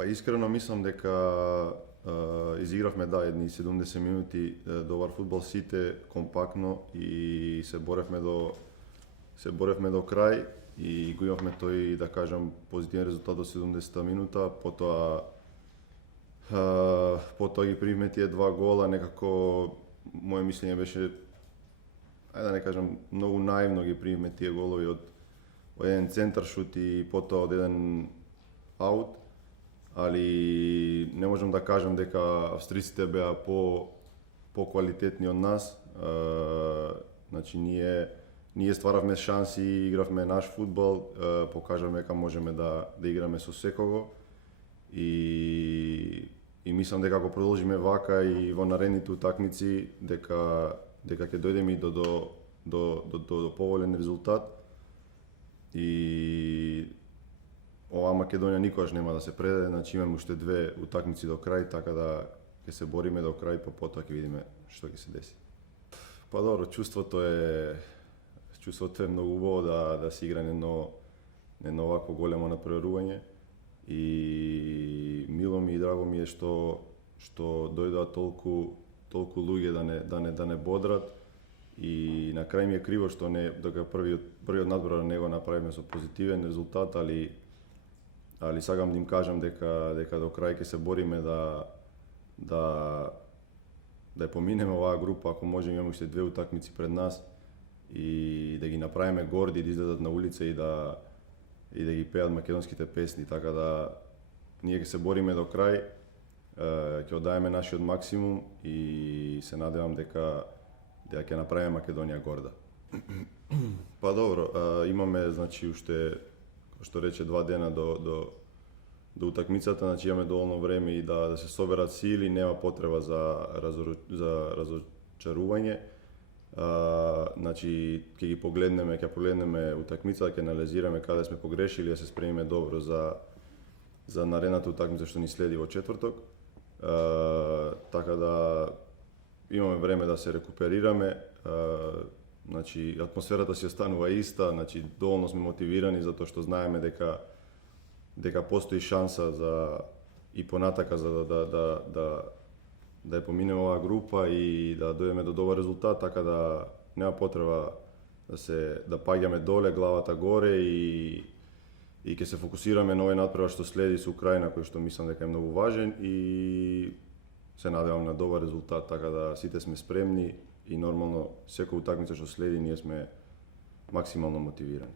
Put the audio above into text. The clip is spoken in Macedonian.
Pa iskreno mislim дека изигравме едни 70 минути добар фудбал сите компактно и се боревме до крај и го имавме тој, да кажам, позитивен резултат до 70 минута, потоа ги примивме тие два гола, некако моje мислење беше, ајде да не кажам, многу наивно ги примивме тие голови од еден центар шут и потоа од еден аут, али не можам да кажам дека австриците беа по-квалитетни од нас. Значи ние стваравме шанси, игравме наш фудбал, покажавме дека можеме да играме со секого и мислам дека ако продолжиме вака и во наредните утакмици дека ќе дојдеме и до поволен резултат и ова Македонија никогаш нема да се предаде, значи имаме уште две утакмици до крај, така да ќе се бориме до крај, па потоа ќе видиме што ќе се деси. Па добро, чувството е многу убаво да се игра едно вакво големо напреварување и мило ми и драго ми е што дојдоа толку луѓе да не бодрат и на крај ми е криво што дека првиот надбор не го направиме со позитивен резултат, али сакам да им кажам дека до крај ќе се бориме да поминеме оваа група, ако можеме имаме уште две утакмици пред нас и да ги направиме горди, да излезат на улица и да ги пеат македонските песни, така да ние ќе се бориме до крај, ќе оддаеме нашиот максимум и се надевам дека ќе направиме Македонија горда. Па добро, имаме значи уште, што рече, 2 дена до утакмицата, значи имаме доволно време и да се соберат сили, нема потреба за разочарување. Значи ќе погледнеме утакмицата, ќе анализираме каде сме погрешили, да се спремиме добро за наредната утакмица што ни следи во четврток. Така да имаме време да се рекуперираме. Значи атмосферата си останува иста, значи доволно сме мотивирани затоа што знаеме дека постои шанса и понатака за да ја поминеме оваа група и да дојдеме до добар резултат, така да нема потреба да паѓаме доле, главата горе и ќе се фокусираме на овој надпревар што следи со Украина, кој што мислам дека е многу важен и се надевам на добар резултат, така да сите сме спремни и нормално секоја утакмица што следи ние сме максимално мотивирани.